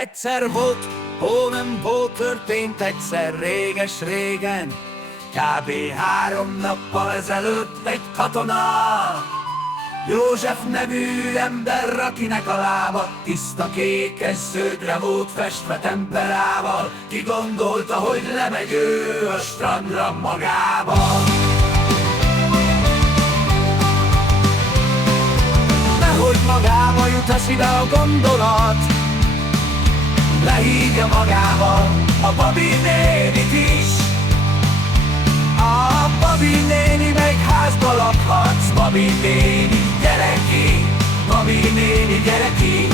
Egyszer volt, hó nem volt, történt egyszer réges-régen. Kb. 3 nappal ezelőtt egy katona, József nevű ember, akinek a lába tiszta kékes szőtre volt festve temperával. Ki gondolta, hogy lemegy ő a strandra magával. Nehogy magába jut eszébe a gondolat, lehívja magával a Babi nénit is. A Babi néni meg házba lakhatsz. Babi néni, gyere ki! Babi néni, gyere ki!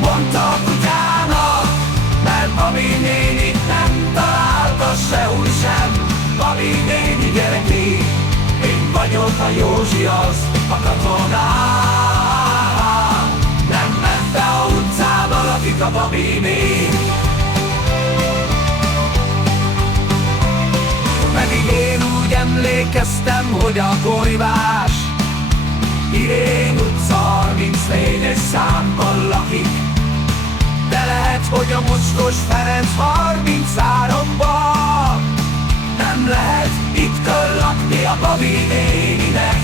Mondta a kutyának, mert Babi néni nem találta sehol sem. Babi néni, gyere ki! Én vagyok a Józsi, az a katona. Nem ment be a utcába, lakik a Babi néni. Pedig én úgy emlékeztem, hogy a Kolyvás Irén utca 34-es számban lakik. De lehet, hogy a Mocskos Ferenc 33-ban. Nem lehet, itt kell lakni a Babi néninek.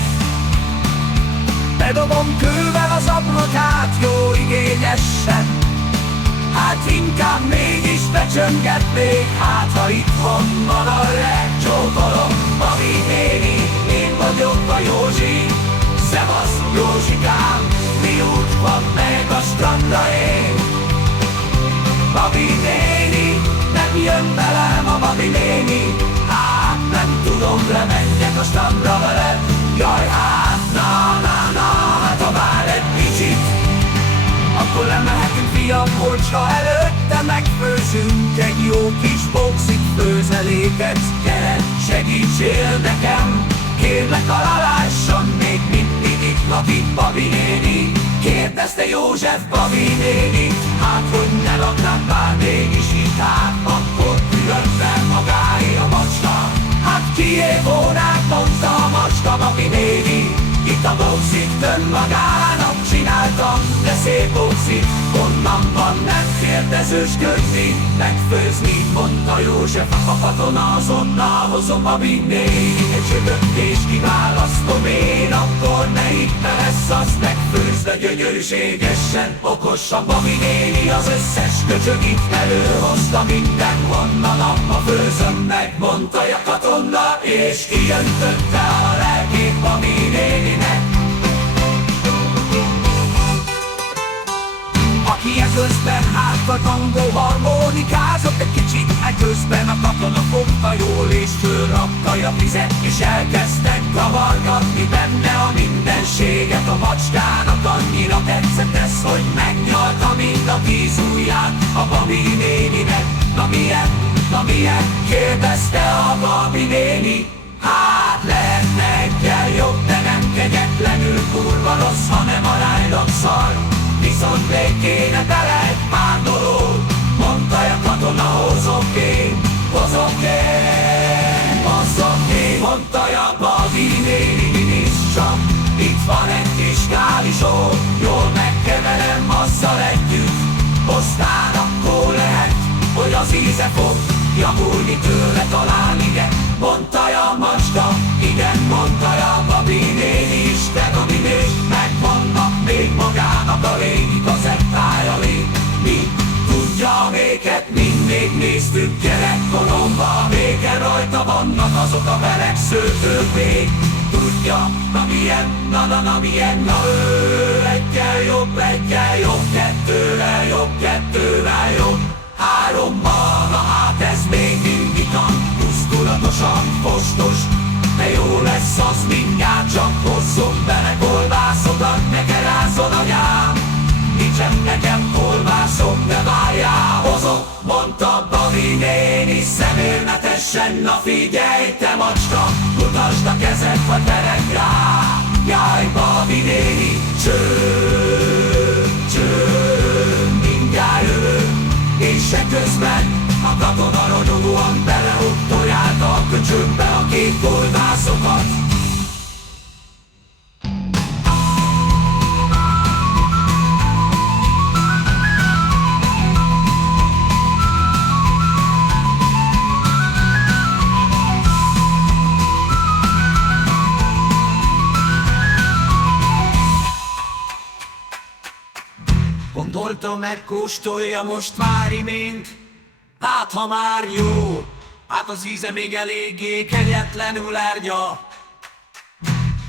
Bedobom kővel az ablakát jó igényesen, hát inkább mégis becsöngetnék, hát ha itthon van a legcsókolom. Babi néni, én vagyok a Józsi, szevasz Józsikám, mi út van meg a strandra én? Babi néni, nem jön velem a Babi néni, hát nem tudom, lemenjek a strandra vele. Jaj, hát hát ha bár egy kicsit, akkor lemehetünk, fiam, hogyha előtte megfőzünk egy jó kis boxit főzeléket. Gyere, segítsél nekem, kérlek alálásson, még mindig itt lakik Babi néni. Kérdezte József Babi néni, hát hogy ne laknám, bár mégis itt, hát akkor különben magáé a macska. Hát kié volnák, mondta a macska. Babi néni, itt a boxit önmagának csináltam, de szép boxit, honnan van, nem kérdezősködni, megfőzni, mondta József. A katona azonnal hozom Babi néni egy csöpöt és kiválasztom én, akkor ne itt lesz, azt megfőzve gyönyörűségesen. Okos a Babi néni, az összes köcsög itt előhozta, minden honnan abba főzöm meg, mondta a katona, és kijöntötte a lelkét Babi néninek. Aki eközben hátra-tangó harmonikázott egy kicsit, eközben a katona fogta jól és fölrakta a vizet, és elkezdtek kavargatni benne a mindenséget. A macskának annyira tetszett ez, hogy megnyalta mind a 10 ujját a Babi néninek. Na milyen, kérdezte a Babi néni. Hát lehetne egyel jobb, de nem kegyetlenül kurva rossz, hanem aránylag szar. Viszont még kéne bele egy pár dolog, mondta a katona, hozok én, mondta a Babi néni, nincs csak. Itt van egy kis kálisó, jól megkeverem azzal együtt, aztán akkor lehet, hogy az íze fog javulni tőle, talán igen, mondta a macska. Igen, mondta a Babi néni is, de Babi néni, megvannak még magának a régi kazettája lég. Mi tudja a véket, mindig néztük gyerekkoromba, a véken rajta vannak azok a meleg szőtők még. Tudja, na milyen, na ő, egyel jobb, kettővel jobb, 3-mal, na hát ez még mindig pusztulatosan fostos. De jó lesz az mindjárt, csak hozzon bele kolbászodat, ne gerázod anyám. Nincsen nekem kolbászom, de várjál, hozok, mondta Babi néni szemérmetesen. Na figyelj, te macska, mutasd a kezed, vagy verek rá. Jaj, Babi néni, mindjárt jövök. És eközben a katona ragyogóan beleoktorálta a köcsökbe a 2 kolbászokat. haza megkóstolja most már imént. Hát ha már jó, hát az íze még eléggé kegyetlenül árnya.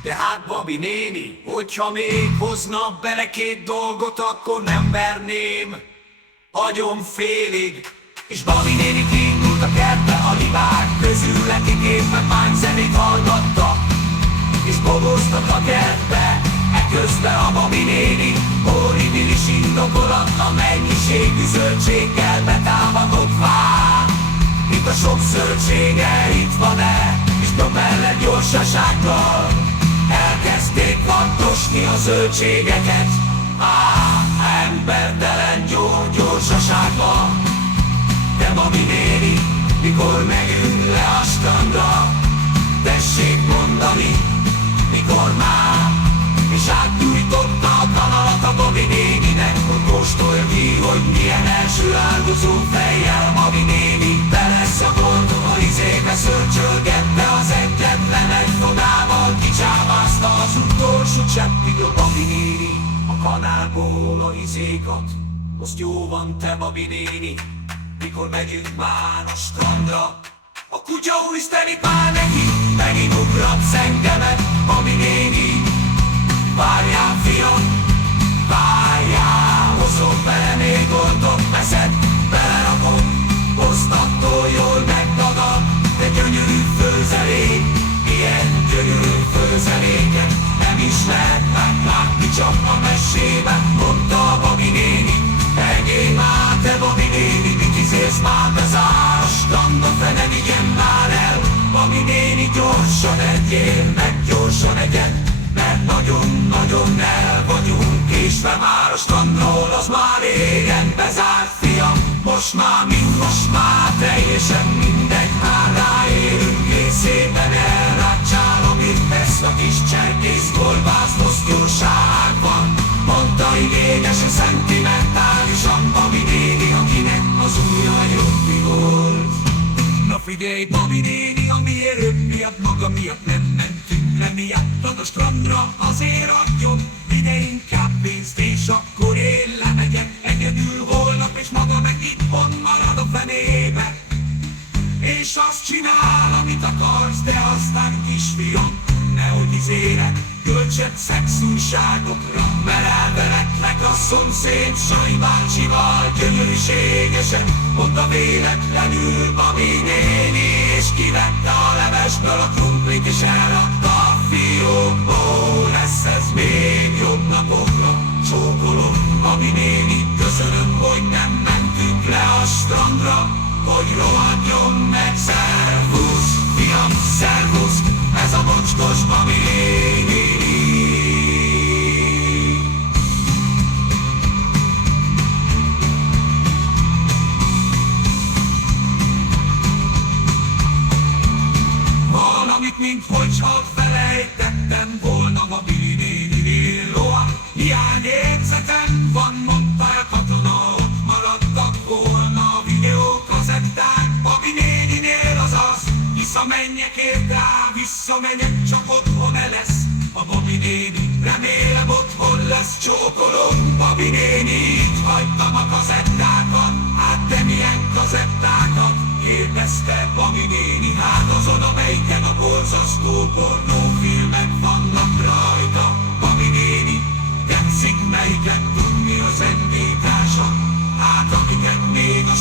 De hát Babi néni, hogyha még hozna bele két dolgot, akkor nem verném agyom félig. És Babi néni kiindult a kertbe, a libák közül, akik éppen bányzenét hallgattak, és bogoztak a kertbe. Eközben a Babi néni horribilis indokolatlan mennyiségű zöldséggel betámadott vár. Itt a sok zöldsége, itt van-e, és mellett gyorsasággal elkezdték vantosni a zöldségeket. Embertelen gyorsasággal. De Babi néni, mikor megyünk le a strandra, tessék mondani, mikor már. És átgyújtotta a kanalat a Babi néninek, hogy kóstolj ki, hogy milyen első áldozó fejjel. Babi néni beleszapolt a izébe, szörcsölgette az egyetlen egy fogával, kicsábázta az utolsó cseppig a Babi néni a kanálból a izékat. Most jó van, te Babi néni, mikor megyünk már a strandra. A kutya újszteni pár neki, megint ugratsz engemet, Babi néni. Várjál, fiam, várjál, hozom bele még oldott meszet, belerakom, hoztattól jól megdagad, de gyönyörű főzelék, ilyen gyönyörű főzeléket nem is lehet meglátni csak a mesében, mondta a Babi néni. Egész már, te Babi néni, mit izélsz már, bezár a strandon, de nem igyen már el. Babi néni, gyorsan egyél, meg gyorsan egyen, mert nagyon-nagyon el vagyunk késve már a strandról, az már régen bezárt, fiam. Most már teljesen mindegy, már ráérünk részében, elrácsálom itt ezt a kis cserkész kolbász, most gyorságban, mondta igényesen, szentimentálisan Babi néni, akinek az ujja jobb volt. Na figyelj, Babi néni, a mi erők miatt, maga miatt nem mentünk le, miattad a strandra, azért adjon ide inkább pénzt, és akkor én lemegyek egyedül holnap, és maga meg itthon marad a fenébe. És azt csinál, amit akarsz, de aztán kisfiam, nehogy izére költsed szexújságokra, mert elveretlek a szomszéd Sanyi bácsival gyönyörűségesen, mondta véletlenül Babi néni, és kivette a levesből a krumplit, és elrakta a fiókból. Lesz ez még jobb napokra, csókolom Babi néni, köszönöm, hogy nem mentünk le a strandra, hogy rohadjon meg. Szervusz, fiam, szervusz, ez a mocskos Babi néni. Valamit, minthogyha felejtettem volna Babi néninél. Hiányérzetem van, mondta a katona, ott maradtak volna a videókazetták. Babi néninél azaz, visszamenjek érte, visszamenjek, csak otthon lesz a Babi néni. Remélem otthon lesz, csókolom Babi néni. Így hagytam a kazettákat, hát de milyen kazettákat kérdezte Babi néni. Hát azon, amelyiken a borzasztó pornófilmek vannak rajta. Babi néni, tetszik melyiken tudni az endítása, hát amiket még a